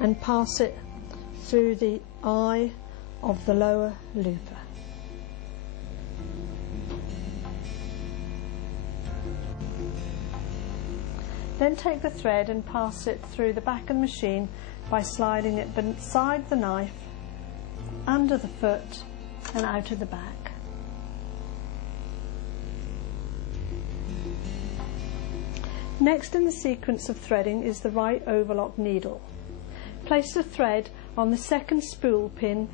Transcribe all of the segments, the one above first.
and pass it through the eye of the lower looper. Then take the thread and pass it through the back of the machine by sliding it beside the knife, under the foot and out of the back. Next in the sequence of threading is the right overlock needle. Place the thread on the second spool pin,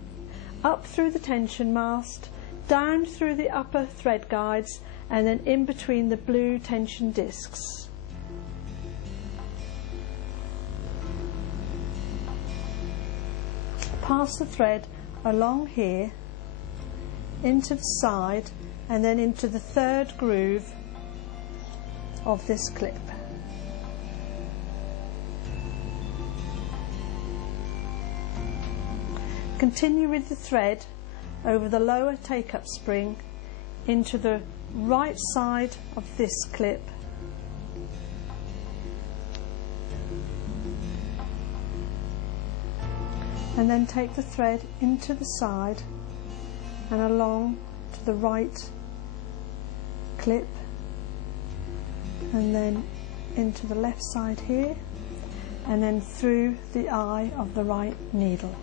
up through the tension mast, down through the upper thread guides and then in between the blue tension discs. Pass the thread along here into the side and then into the third groove of this clip. Continue with the thread over the lower take-up spring into the right side of this clip and then take the thread into the side and along to the right clip and then into the left side here and then through the eye of the right needle.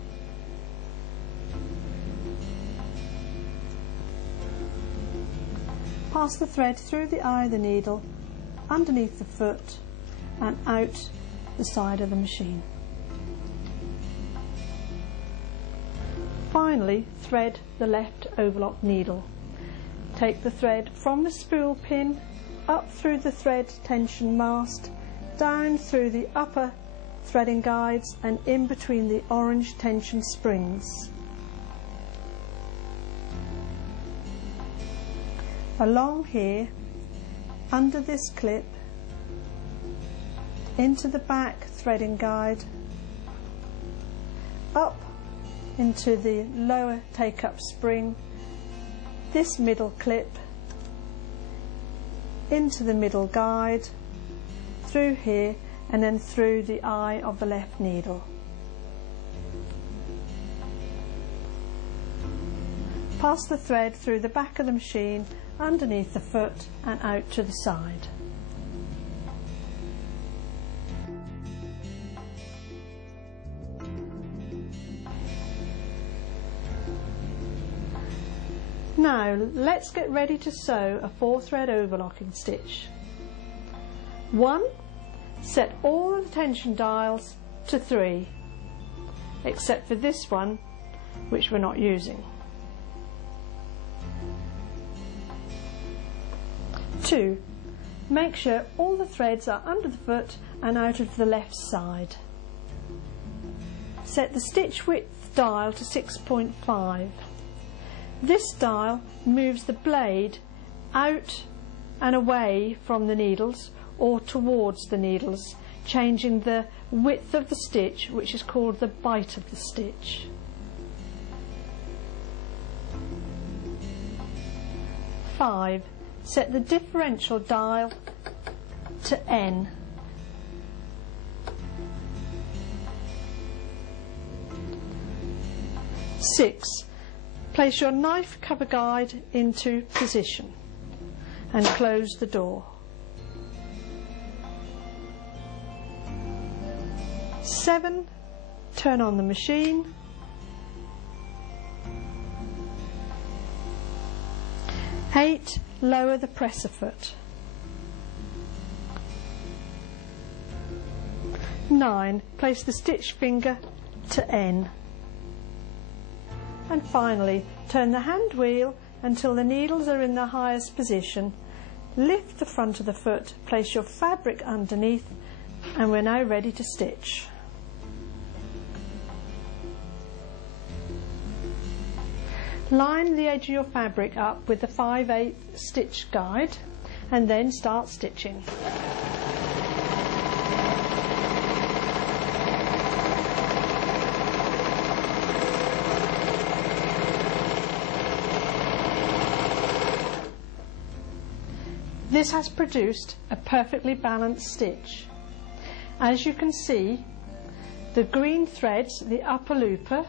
Pass the thread through the eye of the needle, underneath the foot and out the side of the machine. Finally, thread the left overlock needle. Take the thread from the spool pin, up through the thread tension mast, down through the upper threading guides and in between the orange tension springs. Along here, under this clip, into the back threading guide, up into the lower take-up spring, this middle clip, into the middle guide, through here and then through the eye of the left needle. Pass the thread through the back of the machine, underneath the foot and out to the side. Now let's get ready to sew a 4-thread overlocking stitch. 1. Set all the tension dials to 3, except for this one, which we're not using. 2. Make sure all the threads are under the foot and out of the left side. Set the stitch width dial to 6.5. This dial moves the blade out and away from the needles or towards the needles, changing the width of the stitch, which is called the bite of the stitch. 5. Set the differential dial to N. 6. Place your knife cover guide into position and close the door. 7. Turn on the machine. 8. Lower the presser foot. 9. Place the stitch finger to N. And finally, turn the hand wheel until the needles are in the highest position. Lift the front of the foot, place your fabric underneath, and we're now ready to stitch. Line the edge of your fabric up with the 5/8 stitch guide and then start stitching. This has produced a perfectly balanced stitch. As you can see, the green threads, the upper looper,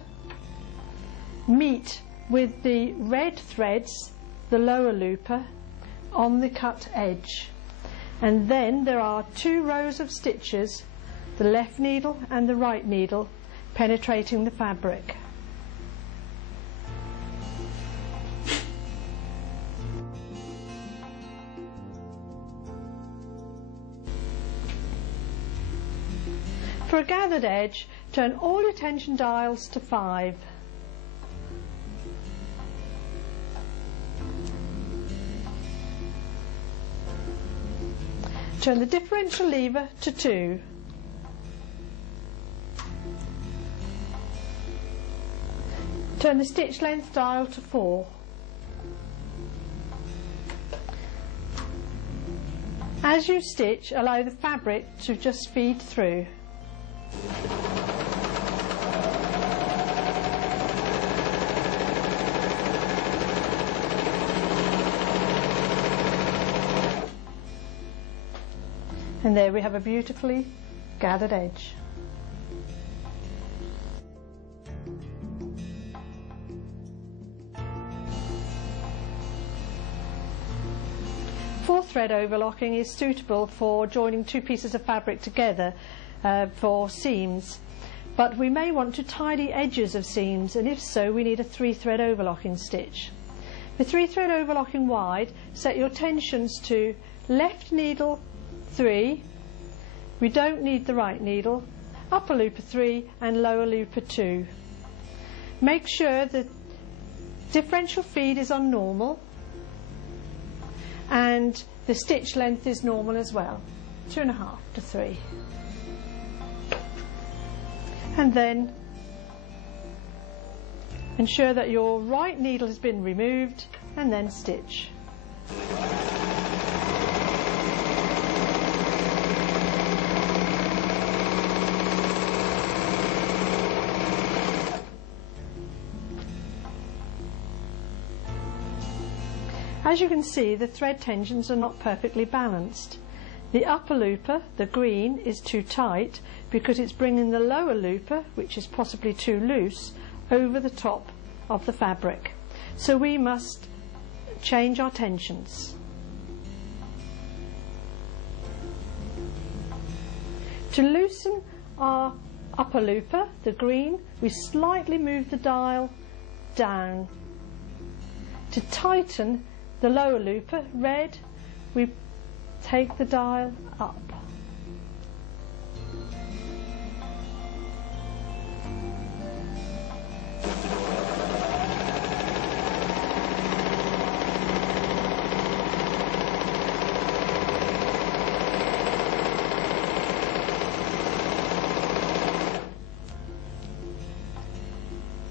meet with the red threads, the lower looper, on the cut edge. And then there are 2 rows of stitches, the left needle and the right needle, penetrating the fabric. For a gathered edge, turn all your tension dials to 5. Turn the differential lever to 2. Turn the stitch length dial to 4. As you stitch, allow the fabric to just feed through. And there we have a beautifully gathered edge. Four thread overlocking is suitable for joining 2 pieces of fabric together for seams, but we may want to tidy edges of seams, and if so we need a 3 thread overlocking stitch. The 3 thread overlocking wide, set your tensions to left needle 3, we don't need the right needle, upper looper 3 and lower looper 2. Make sure the differential feed is on normal and the stitch length is normal as well, 2.5 to 3. And then ensure that your right needle has been removed and then stitch. As you can see, the thread tensions are not perfectly balanced. The upper looper, the green, is too tight because it's bringing the lower looper, which is possibly too loose, over the top of the fabric. So we must change our tensions. To loosen our upper looper, the green, we slightly move the dial down. To tighten the lower looper, red, we take the dial up.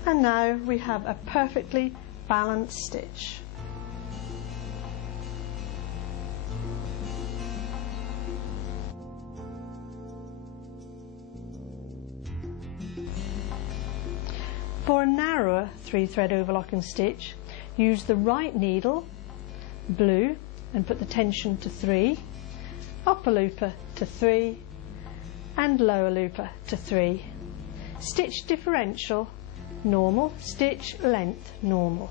And now we have a perfectly balanced stitch. For a narrower 3 thread overlocking stitch, use the right needle, blue, and put the tension to 3, upper looper to 3 and lower looper to 3. Stitch differential normal, stitch length normal.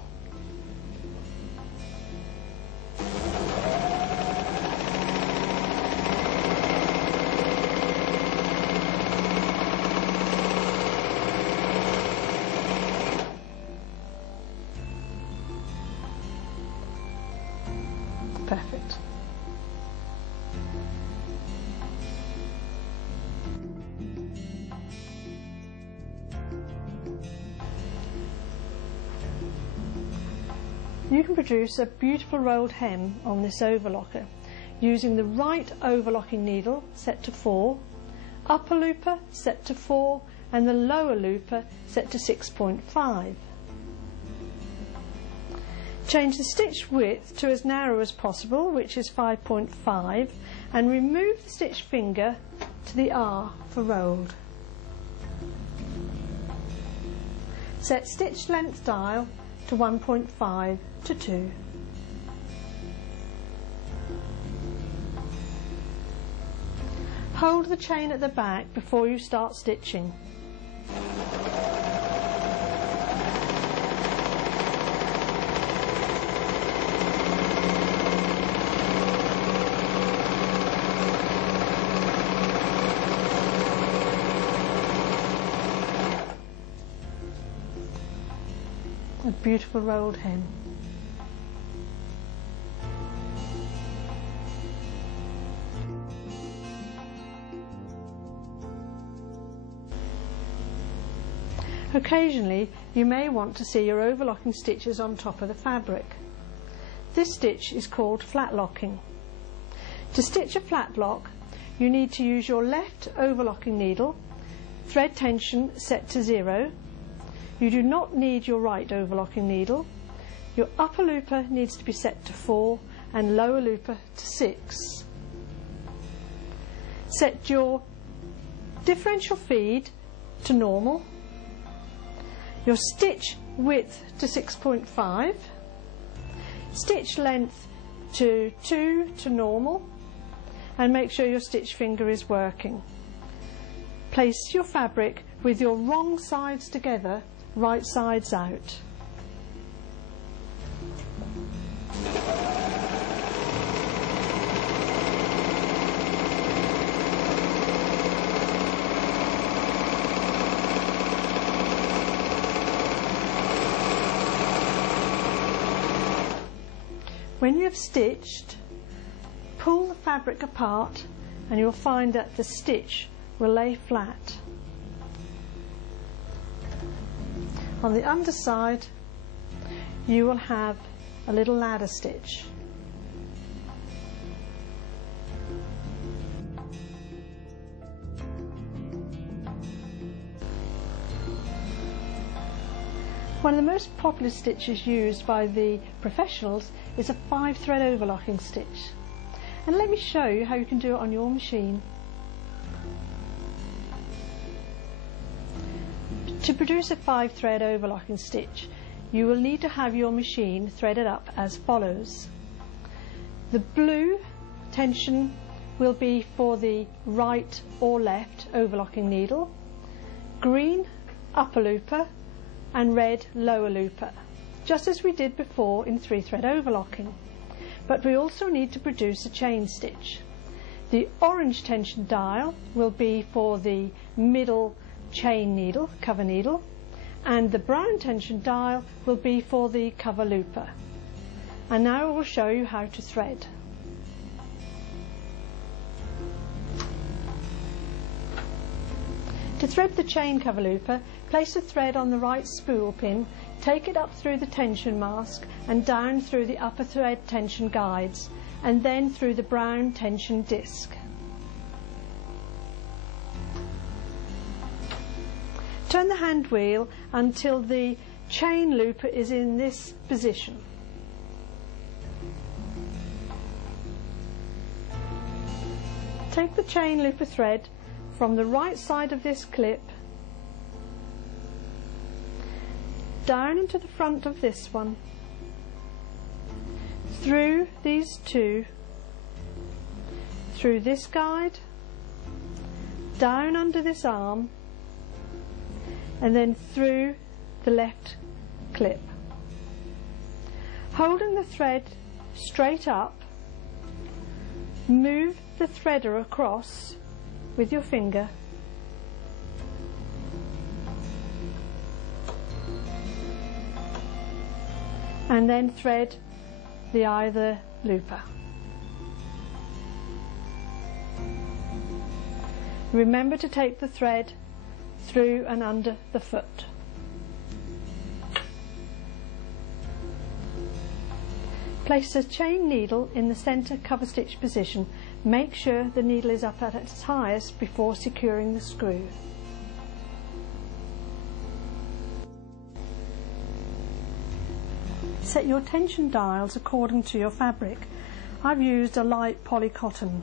Perfect. You can produce a beautiful rolled hem on this overlocker using the right overlocking needle set to 4, upper looper set to 4 and the lower looper set to 6.5. Change the stitch width to as narrow as possible, which is 5.5, and remove the stitch finger to the R for rolled. Set stitch length dial to 1.5 to 2. Hold the chain at the back before you start stitching. A beautiful rolled hem. Occasionally you may want to see your overlocking stitches on top of the fabric. This stitch is called flat locking. To stitch a flat lock, you need to use your left overlocking needle, thread tension set to 0. You do not need your right overlocking needle. Your upper looper needs to be set to 4 and lower looper to 6. Set your differential feed to normal, your stitch width to 6.5, stitch length to 2 to normal, and make sure your stitch finger is working. Place your fabric with your wrong sides together, right sides out. When you have stitched, pull the fabric apart and you'll find that the stitch will lay flat. On the underside you will have a little ladder stitch. One of the most popular stitches used by the professionals is a 5-thread overlocking stitch. And let me show you how you can do it on your machine. To produce a 5-thread overlocking stitch, you will need to have your machine threaded up as follows. The blue tension will be for the right or left overlocking needle, green upper looper, and red lower looper, just as we did before in 3-thread overlocking. But we also need to produce a chain stitch. The orange tension dial will be for the middle chain needle, cover needle, and the brown tension dial will be for the cover looper. And now I will show you how to thread. To thread the chain cover looper, place the thread on the right spool pin, take it up through the tension mask and down through the upper thread tension guides, and then through the brown tension disc. Turn the hand wheel until the chain looper is in this position. Take the chain looper thread from the right side of this clip down into the front of this one, through these two, through this guide, down under this arm, and then through the left clip. Holding the thread straight up, move the threader across with your finger and then thread the either looper. Remember to take the thread through and under the foot. Place the chain needle in the centre cover stitch position. Make sure the needle is up at its highest before securing the screw. Set your tension dials according to your fabric. I've used a light polycotton,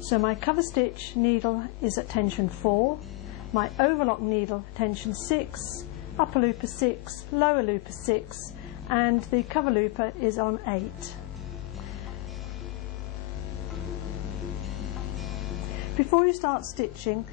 so my cover stitch needle is at tension 4, my overlock needle tension 6, upper looper 6, lower looper 6, and the cover looper is on 8. before you start stitching,